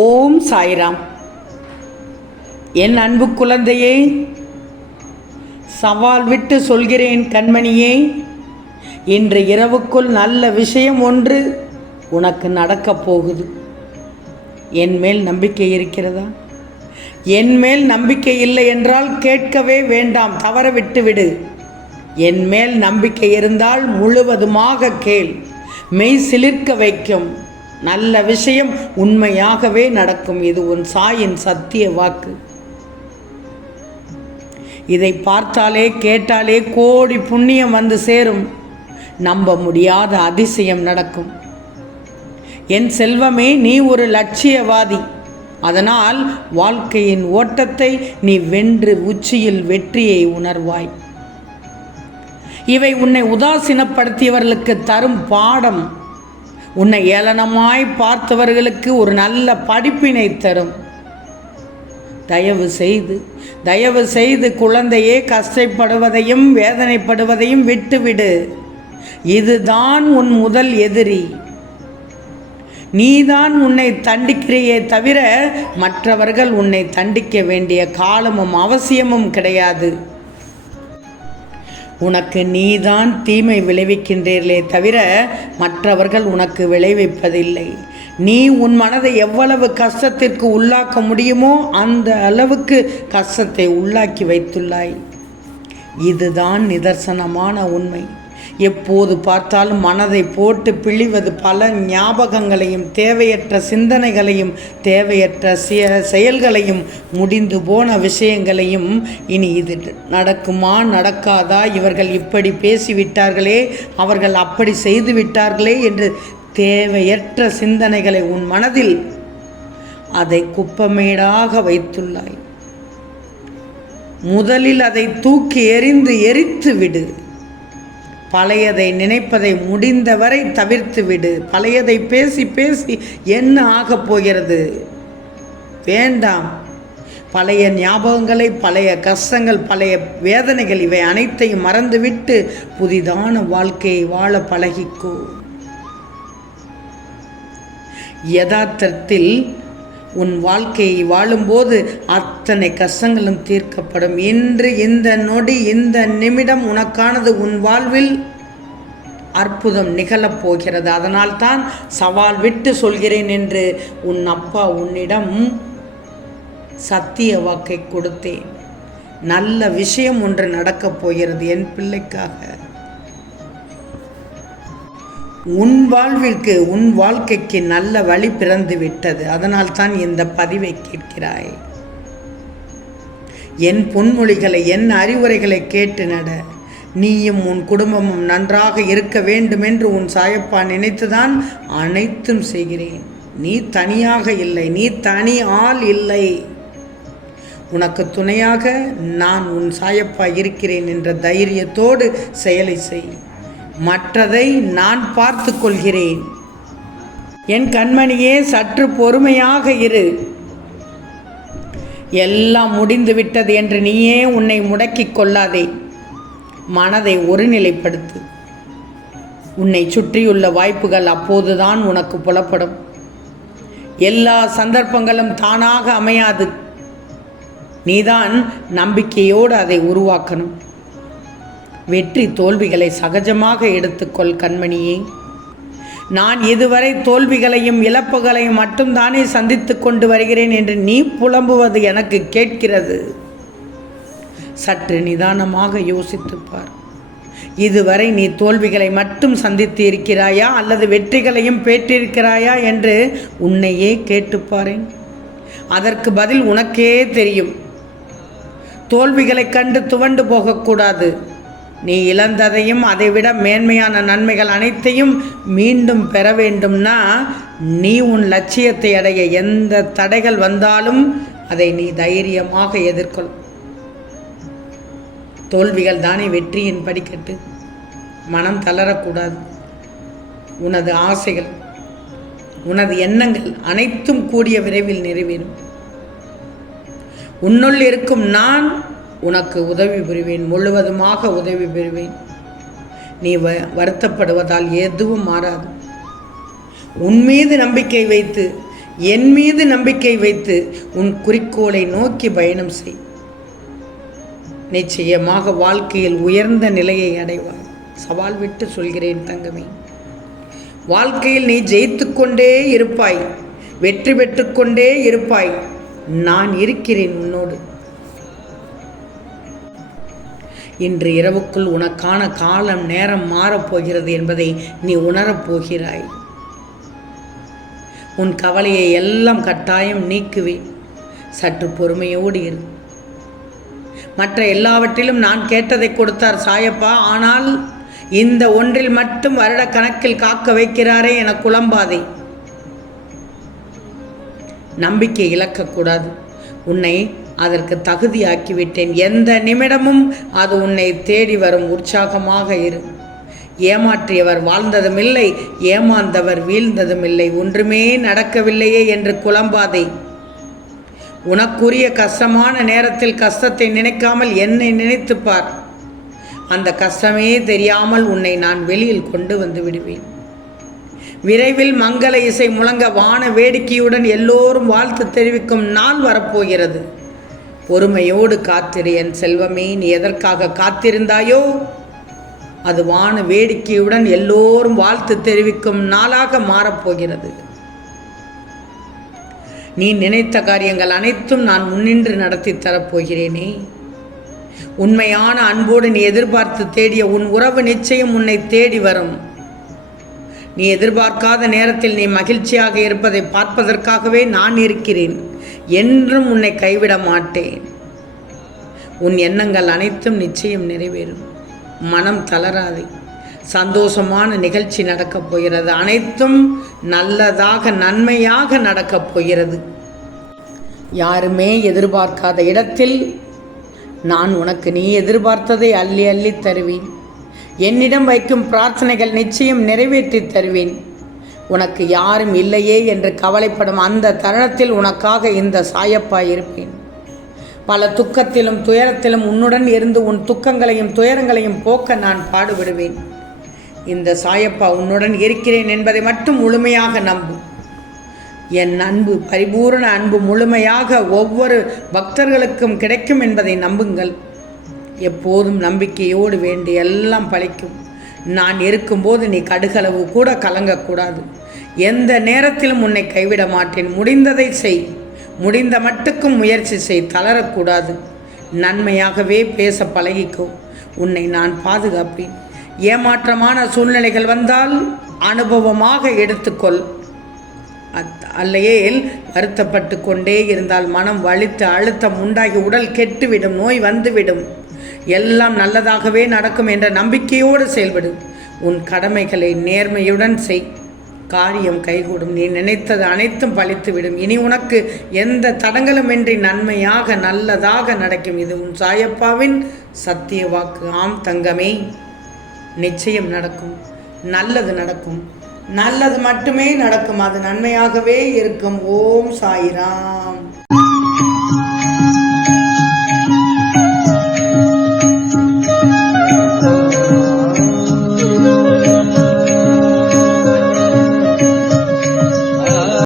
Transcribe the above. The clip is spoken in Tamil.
ஓம் சாய்ராம். என் அன்பு குழந்தையே, சவால் விட்டு சொல்கிறேன் கண்மணியே, இன்று இரவுக்குள் நல்ல விஷயம் ஒன்று உனக்கு நடக்கப் போகுது. என் மேல் நம்பிக்கை இருக்கிறதா? என் மேல் நம்பிக்கை இல்லை என்றால் கேட்கவே வேண்டாம், தவற விட்டுவிடு. என் மேல் நம்பிக்கை இருந்தால் முழுவதுமாக கேள். மெய் சிலிர்க்க வைக்கும் நல்ல விஷயம் உண்மையாகவே நடக்கும். இது உன் சாயின் சத்திய வாக்கு. இதை பார்த்தாலே கேட்டாலே கோடி புண்ணியம் வந்து சேரும். நம்ப முடியாத அதிசயம் நடக்கும். என் செல்வமே, நீ ஒரு லட்சியவாதி. அதனால் வாழ்க்கையின் ஓட்டத்தை நீ வென்று உச்சியில் வெற்றியை உணர்வாய். இவை உன்னை உதாசீனப்படுத்தியவர்களுக்கு தரும் பாடம். உன்னை ஏளனமாய் பார்த்தவர்களுக்கு ஒரு நல்ல படிப்பினை தரும். தயவு செய்து குழந்தையே, கஷ்டப்படுவதையும் வேதனைப்படுவதையும் விட்டுவிடு. இதுதான் உன் முதல் எதிரி. நீதான் உன்னை தண்டிக்கிறையே தவிர மற்றவர்கள் உன்னை தண்டிக்க வேண்டிய காலமும் அவசியமும் கிடையாது. உனக்கு நீதான் தீமை விளைவிக்கின்றீர்களே தவிர மற்றவர்கள் உனக்கு விளைவிப்பதில்லை. நீ உன் மனதை எவ்வளவு கஷ்டத்திற்கு உள்ளாக்க முடியுமோ அந்த அளவுக்கு கஷ்டத்தை உள்ளாக்கி வைத்துள்ளாய். இதுதான் நிதர்சனமான உண்மை. எப்போது பார்த்தாலும் மனதை போட்டு பிழிவது பல ஞாபகங்களையும் தேவையற்ற சிந்தனைகளையும் தேவையற்ற செயல்களையும் முடிந்து போன விஷயங்களையும் இனி இது நடக்குமா நடக்காதா, இவர்கள் இப்படி பேசிவிட்டார்களே, அவர்கள் அப்படி செய்து விட்டார்களே என்று தேவையற்ற சிந்தனைகளை உன் மனதில் அதை குப்பமேடாக வைத்துள்ளாய். முதலில் அதை தூக்கி எரித்து விடு. பழையதை நினைப்பதை முடிந்தவரை தவிர்த்து விடு. பழையதை பேசி பேசி என்ன ஆகப் போகிறது? வேண்டாம். பழைய ஞாபகங்களை, பழைய கஷ்டங்கள், பழைய வேதனைகள் இவை அனைத்தையும் மறந்துவிட்டு புதிதான வாழ்க்கையை வாழ பழகிக்கோ. யதார்த்தத்தில் உன் வாழ்க்கையை வாழும்போது அத்தனை கஷ்டங்களும் தீர்க்கப்படும். இன்று இந்த நொடி இந்த நிமிடம் உனக்கானது. உன் வாழ்வில் அற்புதம் நிகழப்போகிறது. அதனால் தான் சவால் விட்டு சொல்கிறேன் என்று உன் அப்பா உன்னிடம் சத்திய வாக்கை கொடுத்தேன். நல்ல விஷயம் ஒன்று நடக்கப் போகிறது என் பிள்ளைக்காக. உன் வாழ்விற்கு, உன் வாழ்க்கைக்கு நல்ல வழி பிறந்து விட்டது. அதனால் தான் இந்த பதிவை கேட்கிறாய். என் பொன்மொழிகளை, என் அறிவுரைகளை கேட்டு நட. நீயும் உன் குடும்பமும் நன்றாக இருக்க வேண்டும் என்று உன் சாயப்பா நினைத்துதான் அனைத்தும் செய்கிறேன். நீ தனியாக இல்லை, நீ தனி ஆள் இல்லை. உனக்கு துணையாக நான் உன் சாயப்பா இருக்கிறேன் என்ற தைரியத்தோடு செயலை செய். மற்றதை நான் பார்த்து கொள்கிறேன். என் கண்மணியே, சற்று பொறுமையாக இரு. எல்லாம் முடிந்து விட்டது என்று நீயே உன்னை முடக்கிக் கொள்ளாதே. மனதை ஒருநிலைப்படுத்து. உன்னை சுற்றியுள்ள வாய்ப்புகள் அப்போதுதான் உனக்கு புலப்படும். எல்லா சந்தர்ப்பங்களும் தானாக அமையாது. நீதான் நம்பிக்கையோடு அதை உருவாக்கணும். வெற்றி தோல்விகளை சகஜமாக எடுத்துக்கொள் கண்மணியே. நான் இதுவரை தோல்விகளையும் இழப்புகளையும் மட்டும்தானே சந்தித்து கொண்டு வருகிறேன் என்று நீ புலம்புவது எனக்கு கேட்கிறது. சற்று நிதானமாக யோசித்துப்பார். இதுவரை நீ தோல்விகளை மட்டும் சந்தித்து இருக்கிறாயா அல்லது வெற்றிகளையும் பெற்றிருக்கிறாயா என்று உன்னையே கேட்டுப்பாரேன். அதற்கு பதில் உனக்கே தெரியும். தோல்விகளை கண்டு துவண்டு போகக்கூடாது. நீ இழந்ததையும் அதைவிட மேன்மையான நன்மைகள் அனைத்தையும் மீண்டும் பெற வேண்டும்னா நீ உன் லட்சியத்தை அடைய எந்த தடைகள் வந்தாலும் அதை நீ தைரியமாக எதிர்கொள். தோல்விகள் தானே வெற்றியின் படிக்கட்டு. மனம் தளரக்கூடாது. உனது ஆசைகள், உனது எண்ணங்கள் அனைத்தும் கூடிய விரைவில் நிறைவேறும். உன்னுள் இருக்கும் நான் உனக்கு உதவி புரிவேன், முழுவதுமாக உதவி பெறுவேன். நீ வருத்தப்படுவதால் எதுவும் மாறாது. உன்மீது நம்பிக்கை வைத்து என் மீது நம்பிக்கை வைத்து உன் குறிக்கோளை நோக்கி பயணம் செய். நிச்சயமாக வாழ்க்கையில் உயர்ந்த நிலையை அடைவாய். சவால் விட்டு சொல்கிறேன் தங்கமே, வாழ்க்கையில் நீ ஜெயித்து கொண்டே இருப்பாய், வெற்றி பெற்று கொண்டே இருப்பாய். நான் இருக்கிறேன் உன்னோடு. இன்று இரவுக்குள் உனக்கான காலம் நேரம் மாறப்போகிறது என்பதை நீ உணரப்போகிறாய். உன் கவலையை எல்லாம் கட்டாயம் நீக்குவேன். சற்று பொறுமையோடு இரு. மற்ற எல்லாவற்றிலும் நான் கேட்டதை கொடுத்தார் சாயப்பா, ஆனால் இந்த ஒன்றில் மட்டும் வருட கணக்கில் காக்க வைக்கிறாரே என குழம்பாதே. நம்பிக்கை இழக்கக்கூடாது. உன்னை அதற்கு தகுதியாக்கிவிட்டேன். எந்த நிமிடமும் அது உன்னை தேடி வரும். உற்சாகமாக இரு. ஏமாற்றியவர் வாழ்ந்ததும் இல்லை, ஏமாந்தவர் வீழ்ந்ததும் இல்லை. ஒன்றுமே நடக்கவில்லையே என்று குழம்பாதே. உனக்குரிய கஷ்டமான நேரத்தில் கஷ்டத்தை நினைக்காமல் என்னை நினைத்துப்பார். அந்த கஷ்டமே தெரியாமல் உன்னை நான் வெளியில் கொண்டு வந்து விடுவேன். விரைவில் மங்கள இசை முழங்க வான வேடிக்கையுடன் எல்லோரும் வாழ்த்து தெரிவிக்கும் நாள் வரப்போகிறது. பொறுமையோடு காத்திரு என் செல்வமே. நீ எதற்காக காத்திருந்தாயோ அது வான வேடிக்கையுடன் எல்லோரும் வாழ்த்து தெரிவிக்கும் நாளாக மாறப்போகிறது. நீ நினைத்த காரியங்கள் அனைத்தும் நான் முன்னின்று நடத்தி தரப்போகிறேனே. உண்மையான அன்போடு நீ எதிர்பார்த்து தேடிய உன் உறவு நிச்சயம் உன்னை தேடி வரும். நீ எதிர்பார்க்காத நேரத்தில் நீ மகிழ்ச்சியாக இருப்பதை பார்ப்பதற்காகவே நான் இருக்கிறேன். என்றும் உன்னை கைவிட மாட்டேன். உன் எண்ணங்கள் அனைத்தும் நிச்சயம் நிறைவேறும். மனம் தளராதே. சந்தோஷமான நிகழ்ச்சி நடக்கப் போகிறது. அனைத்தும் நல்லதாக நன்மையாக நடக்கப் போகிறது. யாருமே எதிர்பார்க்காத இடத்தில் நான் உனக்கு நீ எதிர்பார்த்ததை அள்ளி அள்ளி தருவேன். என்னிடம் வைக்கும் பிரார்த்தனைகள் நிச்சயம் நிறைவேற்றி தருவேன். உனக்கு யாரும் இல்லையே என்று கவலைப்படும் அந்த தருணத்தில் உனக்காக இந்த சாயப்பா இருப்பேன். பல துக்கத்திலும் துயரத்திலும் உன்னுடன் இருந்து உன் துக்கங்களையும் துயரங்களையும் போக்க நான் பாடுபடுவேன். இந்த சாயப்பா உன்னுடன் இருக்கிறேன் என்பதை மட்டும் முழுமையாக நம்பு. என் அன்பு, பரிபூரண அன்பு முழுமையாக ஒவ்வொரு பக்தர்களுக்கும் கிடைக்கும் என்பதை நம்புங்கள். எப்போதும் நம்பிக்கையோடு வேண்டி எல்லாம் பழிக்கும். நான் இருக்கும்போது நீ கடுகளவு கூட கலங்கக்கூடாது. எந்த நேரத்திலும் உன்னை கைவிட மாட்டேன். முடிந்ததை செய். முடிந்த மட்டுக்கும் முயற்சி செய். தளரக்கூடாது. நன்மையாகவே பேச பழகிக்கோ. உன்னை நான் பாதுகாப்பேன். ஏமாற்றமான சூழ்நிலைகள் வந்தால் அனுபவமாக எடுத்துக்கொள். அல்லையேல் வருத்தப்பட்டு கொண்டே இருந்தால் மனம் வலித்து அழுத்தம் உண்டாகி உடல் கெட்டுவிடும், நோய் வந்துவிடும். எல்லாம் நல்லதாகவே நடக்கும் என்ற நம்பிக்கையோடு செயல்படு. உன் கடமைகளை நேர்மையுடன் செய். காரியம் கைகூடும். நீ நினைத்தது அனைத்தும் பலித்துவிடும். இனி உனக்கு எந்த தடங்களுமின்றி நன்மையாக நல்லதாக நடக்கும். இது உன் சாயப்பாவின் சத்திய வாக்கு. ஆம் தங்கமே, நிச்சயம் நடக்கும். நல்லது நடக்கும். நல்லது மட்டுமே நடக்கும். அது நன்மையாகவே இருக்கும். ஓம் சாய்ராம்.